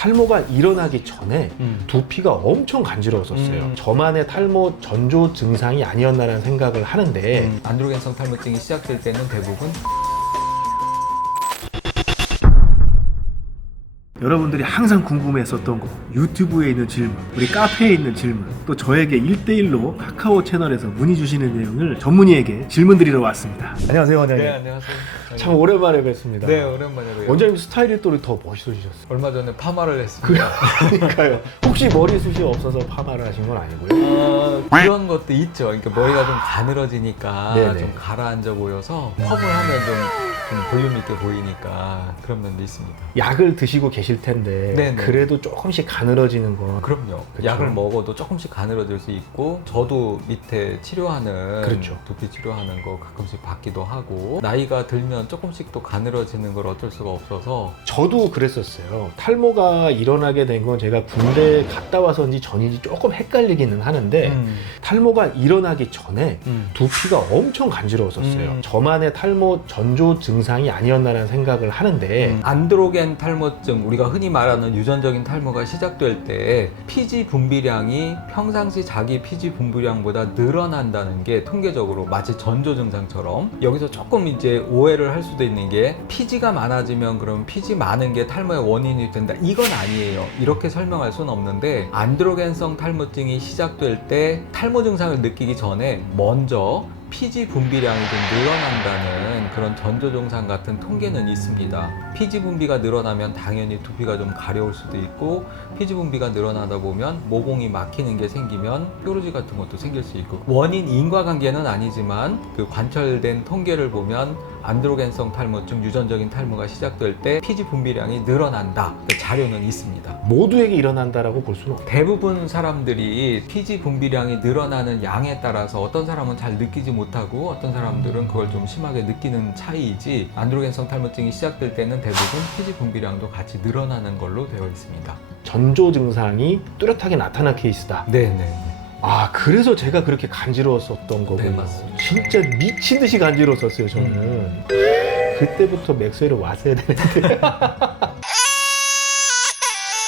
탈모가 일어나기 전에 두피가 엄청 간지러웠었어요. 저만의 탈모 전조 증상이 아니었나라는 생각을 하는데 안드로겐성 탈모증이 시작될 때는 대부분 여러분들이 항상 궁금해했었던 거, 유튜브에 있는 질문, 우리 카페에 있는 질문, 또 저에게 1대1로 카카오 채널에서 문의 주시는 내용을 전문의에게 질문 드리러 왔습니다. 안녕하세요, 원장님. 네, 안녕하세요. 참 오랜만에 뵙습니다. 네, 오랜만에 봬요. 원장님 스타일이 또 더 멋있어지셨어요. 얼마 전에 파마를 했습니다. 그러니까요. 혹시 머리숱이 없어서 파마를 하신 건 아니고요? 그런 것도 있죠. 그러니까 머리가 좀 가늘어지니까 네네. 좀 가라앉아 보여서 펌을 하면 좀 볼륨 있게 보이니까 그런 면도 있습니다. 약을 드시고 계실 텐데 네네. 그래도 조금씩 가늘어지는 건 그럼요. 그쵸? 약을 먹어도 조금씩 가늘어질 수 있고 저도 밑에 치료하는 그렇죠. 두피 치료하는 거 가끔씩 받기도 하고 나이가 들면 조금씩 또 가늘어지는 걸 어쩔 수가 없어서 저도 그랬었어요. 탈모가 일어나게 된 건 제가 군대 갔다 와서인지 전인지 조금 헷갈리기는 하는데 탈모가 일어나기 전에 두피가 엄청 간지러웠었어요. 저만의 탈모 전조 증상이 아니었나라는 생각을 하는데 안드로겐 탈모증, 우리가 흔히 말하는 유전적인 탈모가 시작될 때 피지 분비량이 평상시 자기 피지 분비량보다 늘어난다는 게 통계적으로 마치 전조 증상처럼, 여기서 조금 이제 오해를 할 수도 있는 게 피지가 많아지면 그럼 피지 많은 게 탈모의 원인이 된다, 이건 아니에요. 이렇게 설명할 수는 없는데 안드로겐성 탈모증이 시작될 때 탈모 증상을 느끼기 전에 먼저 피지 분비량이 좀 늘어난다는 그런 전조 증상 같은 통계는 있습니다. 피지 분비가 늘어나면 당연히 두피가 좀 가려울 수도 있고, 피지 분비가 늘어나다 보면 모공이 막히는 게 생기면 뾰루지 같은 것도 생길 수 있고, 원인 인과관계는 아니지만 그 관철된 통계를 보면 안드로겐성 탈모증, 유전적인 탈모가 시작될 때 피지 분비량이 늘어난다, 그 자료는 있습니다. 모두에게 일어난다라고 볼 수는 없어요. 대부분 사람들이 피지 분비량이 늘어나는 양에 따라서 어떤 사람은 잘 느끼지 못하고 어떤 사람들은 그걸 좀 심하게 느끼는 차이이지, 안드로겐성 탈모증이 시작될 때는 대부분 피지 분비량도 같이 늘어나는 걸로 되어 있습니다. 전조 증상이 뚜렷하게 나타난 케이스다. 네네. 아, 그래서 제가 그렇게 간지러웠었던 거군요. 네, 맞습니다. 진짜 미친 듯이 간지러웠었어요, 저는. 그때부터 맥스웰을 왔어야 되는데.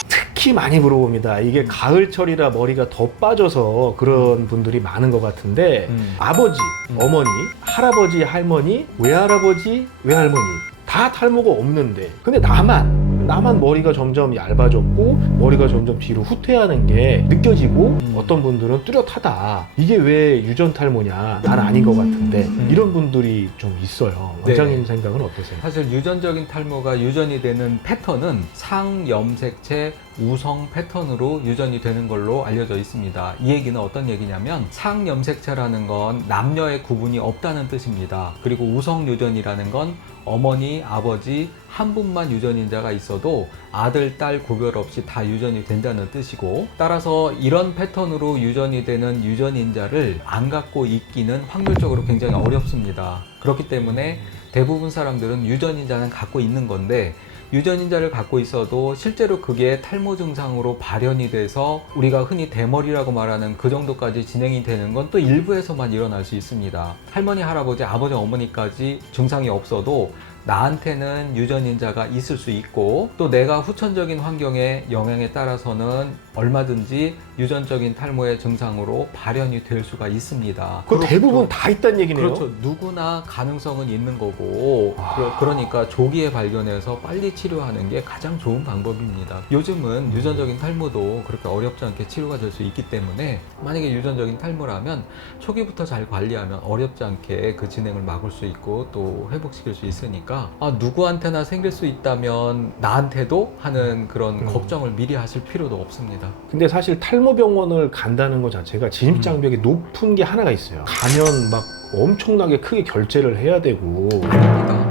특히 많이 물어봅니다. 이게 가을철이라 머리가 더 빠져서 그런 분들이 많은 것 같은데 아버지, 어머니, 할아버지, 할머니, 외할아버지, 외할머니 다 탈모가 없는데 근데 나만 머리가 점점 얇아졌고 머리가 점점 뒤로 후퇴하는 게 느껴지고 어떤 분들은 뚜렷하다. 이게 왜 유전 탈모냐? 난 아닌 것 같은데 이런 분들이 좀 있어요. 원장님 네. 생각은 어떠세요? 사실 유전적인 탈모가 유전이 되는 패턴은 상염색체 우성 패턴으로 유전이 되는 걸로 알려져 있습니다. 이 얘기는 어떤 얘기냐면 상염색체라는 건 남녀의 구분이 없다는 뜻입니다. 그리고 우성 유전이라는 건 어머니, 아버지 한 분만 유전인자가 있어도 아들, 딸 구별 없이 다 유전이 된다는 뜻이고, 따라서 이런 패턴으로 유전이 되는 유전인자를 안 갖고 있기는 확률적으로 굉장히 어렵습니다. 그렇기 때문에 대부분 사람들은 유전인자는 갖고 있는 건데, 유전인자를 갖고 있어도 실제로 그게 탈모 증상으로 발현이 돼서 우리가 흔히 대머리라고 말하는 그 정도까지 진행이 되는 건 또 일부에서만 일어날 수 있습니다. 할머니, 할아버지, 아버지, 어머니까지 증상이 없어도 나한테는 유전인자가 있을 수 있고, 또 내가 후천적인 환경의 영향에 따라서는 얼마든지 유전적인 탈모의 증상으로 발현이 될 수가 있습니다. 그 대부분 다 있다는 얘기네요. 그렇죠. 누구나 가능성은 있는 거고, 그러니까 조기에 발견해서 빨리 치료하는 게 가장 좋은 방법입니다. 요즘은 유전적인 탈모도 그렇게 어렵지 않게 치료가 될 수 있기 때문에, 만약에 유전적인 탈모라면 초기부터 잘 관리하면 어렵지 않게 그 진행을 막을 수 있고 또 회복시킬 수 있으니까, 누구한테나 생길 수 있다면 나한테도 하는 그런 걱정을 미리 하실 필요도 없습니다. 근데 사실 탈모 병원을 간다는 것 자체가 진입장벽이 높은 게 하나가 있어요. 가면 막 엄청나게 크게 결제를 해야 되고.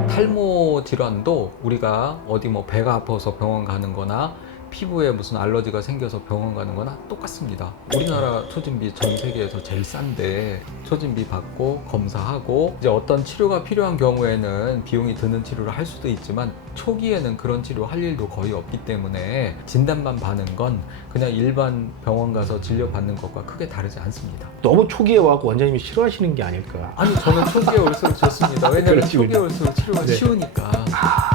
탈모 질환도 우리가 어디 뭐 배가 아파서 병원 가는 거나 피부에 무슨 알러지가 생겨서 병원 가는 거나 똑같습니다. 우리나라 초진비 전 세계에서 제일 싼데 초진비 받고 검사하고, 이제 어떤 치료가 필요한 경우에는 비용이 드는 치료를 할 수도 있지만 초기에는 그런 치료 할 일도 거의 없기 때문에 진단만 받는 건 그냥 일반 병원 가서 진료 받는 것과 크게 다르지 않습니다. 너무 초기에 와서 원장님이 싫어하시는 게 아닐까. 아니, 저는 초기에 올수록 좋습니다. 왜냐면 그렇지, 초기에 올수록 치료가 네. 쉬우니까.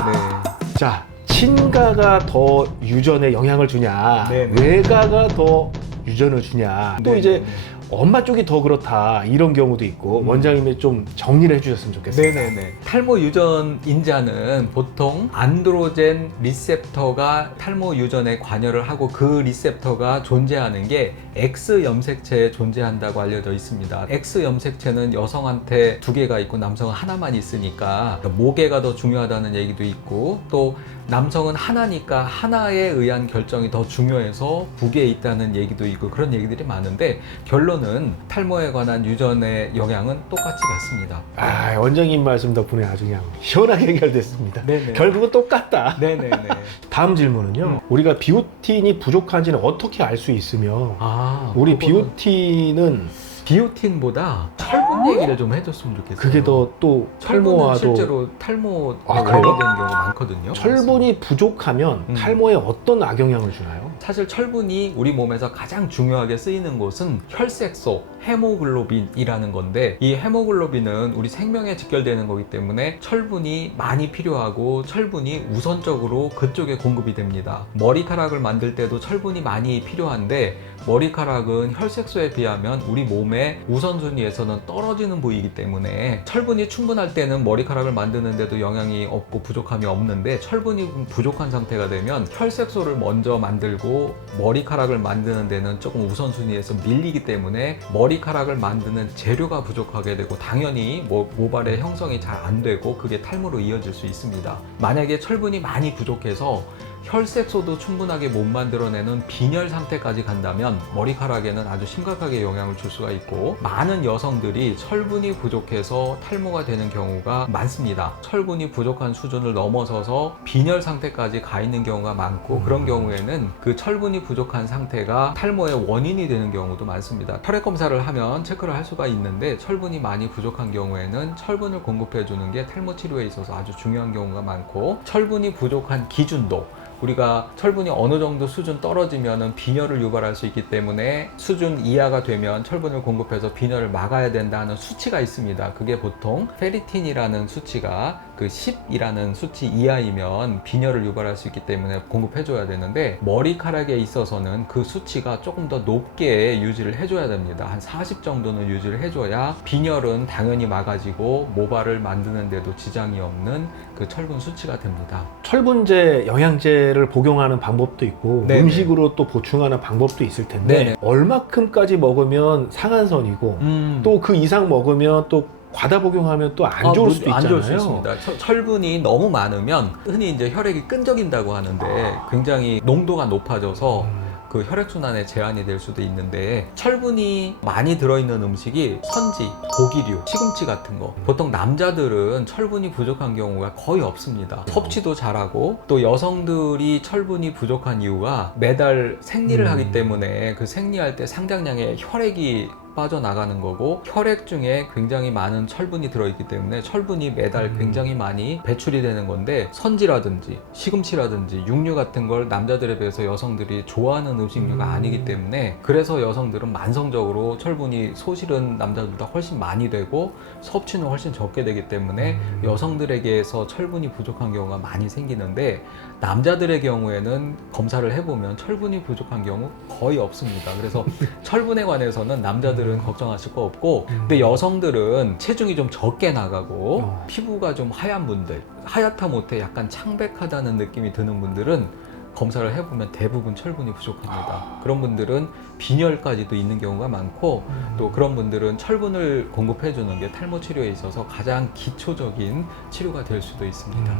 네. 자, 친가가 더 유전에 영향을 주냐, 네네. 외가가 더 유전을 주냐, 또 네네. 이제 엄마 쪽이 더 그렇다 이런 경우도 있고 원장님이 좀 정리를 해주셨으면 좋겠습니다. 네네네. 탈모 유전 인자는 보통 안드로젠 리셉터가 탈모 유전에 관여를 하고 그 리셉터가 존재하는 게 X 염색체에 존재한다고 알려져 있습니다. X 염색체는 여성한테 2개가 있고 남성은 하나만 있으니까 모개가 더 중요하다는 얘기도 있고, 또 남성은 하나니까 하나에 의한 결정이 더 중요해서 북에 있다는 얘기도 있고, 그런 얘기들이 많은데 결론은 탈모에 관한 유전의 영향은 똑같이 같습니다. 아, 원장님 말씀 덕분에 아주 그냥 시원하게 해결됐습니다. 네네. 결국은 똑같다. 네네네. 다음 질문은요. 우리가 비오틴이 부족한지는 어떻게 알 수 있으며 우리 그거는 비오틴은 비오틴보다 철분 얘기를 좀 해줬으면 좋겠어요. 그게 더 또 철분은 탈모와도 실제로 탈모가 그래요? 원인되는 경우가 많거든요. 철분이 부족하면 탈모에 어떤 악영향을 주나요? 사실 철분이 우리 몸에서 가장 중요하게 쓰이는 곳은 혈색소, 헤모글로빈이라는 건데, 이 헤모글로빈은 우리 생명에 직결되는 거기 때문에 철분이 많이 필요하고 철분이 우선적으로 그쪽에 공급이 됩니다. 머리카락을 만들 때도 철분이 많이 필요한데 머리카락은 혈색소에 비하면 우리 몸의 우선순위에서는 떨어지는 부위이기 때문에 철분이 충분할 때는 머리카락을 만드는데도 영향이 없고 부족함이 없는데, 철분이 부족한 상태가 되면 혈색소를 먼저 만들고 머리카락을 만드는 데는 조금 우선순위에서 밀리기 때문에 머리카락을 만드는 재료가 부족하게 되고 당연히 모발의 형성이 잘 안 되고 그게 탈모로 이어질 수 있습니다. 만약에 철분이 많이 부족해서 혈색소도 충분하게 못 만들어내는 빈혈 상태까지 간다면 머리카락에는 아주 심각하게 영향을 줄 수가 있고, 많은 여성들이 철분이 부족해서 탈모가 되는 경우가 많습니다. 철분이 부족한 수준을 넘어서서 빈혈 상태까지 가 있는 경우가 많고, 그런 경우에는 그 철분이 부족한 상태가 탈모의 원인이 되는 경우도 많습니다. 혈액 검사를 하면 체크를 할 수가 있는데 철분이 많이 부족한 경우에는 철분을 공급해 주는 게 탈모 치료에 있어서 아주 중요한 경우가 많고, 철분이 부족한 기준도, 우리가 철분이 어느 정도 수준 떨어지면 빈혈을 유발할 수 있기 때문에 수준 이하가 되면 철분을 공급해서 빈혈을 막아야 된다는 수치가 있습니다. 그게 보통 페리틴이라는 수치가 그 10이라는 수치 이하이면 빈혈을 유발할 수 있기 때문에 공급해줘야 되는데, 머리카락에 있어서는 그 수치가 조금 더 높게 유지를 해줘야 됩니다. 한 40 정도는 유지를 해줘야 빈혈은 당연히 막아지고 모발을 만드는데도 지장이 없는 그 철분 수치가 됩니다. 철분제, 영양제를 복용하는 방법도 있고 네네. 음식으로 또 보충하는 방법도 있을 텐데 네네. 얼마큼까지 먹으면 상한선이고 또 그 이상 먹으면 또 과다 복용하면 또 안 좋을 수도 안 있잖아요. 좋을 수 있습니다. 철분이 너무 많으면 흔히 이제 혈액이 끈적인다고 하는데 굉장히 농도가 높아져서 그 혈액순환에 제한이 될 수도 있는데, 철분이 많이 들어있는 음식이 선지, 고기류, 시금치 같은 거, 보통 남자들은 철분이 부족한 경우가 거의 없습니다. 섭취도 잘하고, 또 여성들이 철분이 부족한 이유가 매달 생리를 하기 때문에 그 생리할 때 상당량의 혈액이 빠져나가는 거고, 혈액 중에 굉장히 많은 철분이 들어있기 때문에 철분이 매달 굉장히 많이 배출이 되는 건데, 선지라든지 시금치라든지 육류 같은 걸 남자들에 비해서 여성들이 좋아하는 음식류가 아니기 때문에, 그래서 여성들은 만성적으로 철분이 소실은 남자들보다 훨씬 많이 되고 섭취는 훨씬 적게 되기 때문에 여성들에게서 철분이 부족한 경우가 많이 생기는데, 남자들의 경우에는 검사를 해보면 철분이 부족한 경우 거의 없습니다. 그래서 철분에 관해서는 남자들은 걱정하실 거 없고, 근데 여성들은 체중이 좀 적게 나가고 피부가 좀 하얀 분들, 하얗다 못해 약간 창백하다는 느낌이 드는 분들은 검사를 해보면 대부분 철분이 부족합니다. 그런 분들은 빈혈까지도 있는 경우가 많고, 또 그런 분들은 철분을 공급해주는 게 탈모 치료에 있어서 가장 기초적인 치료가 될 수도 있습니다.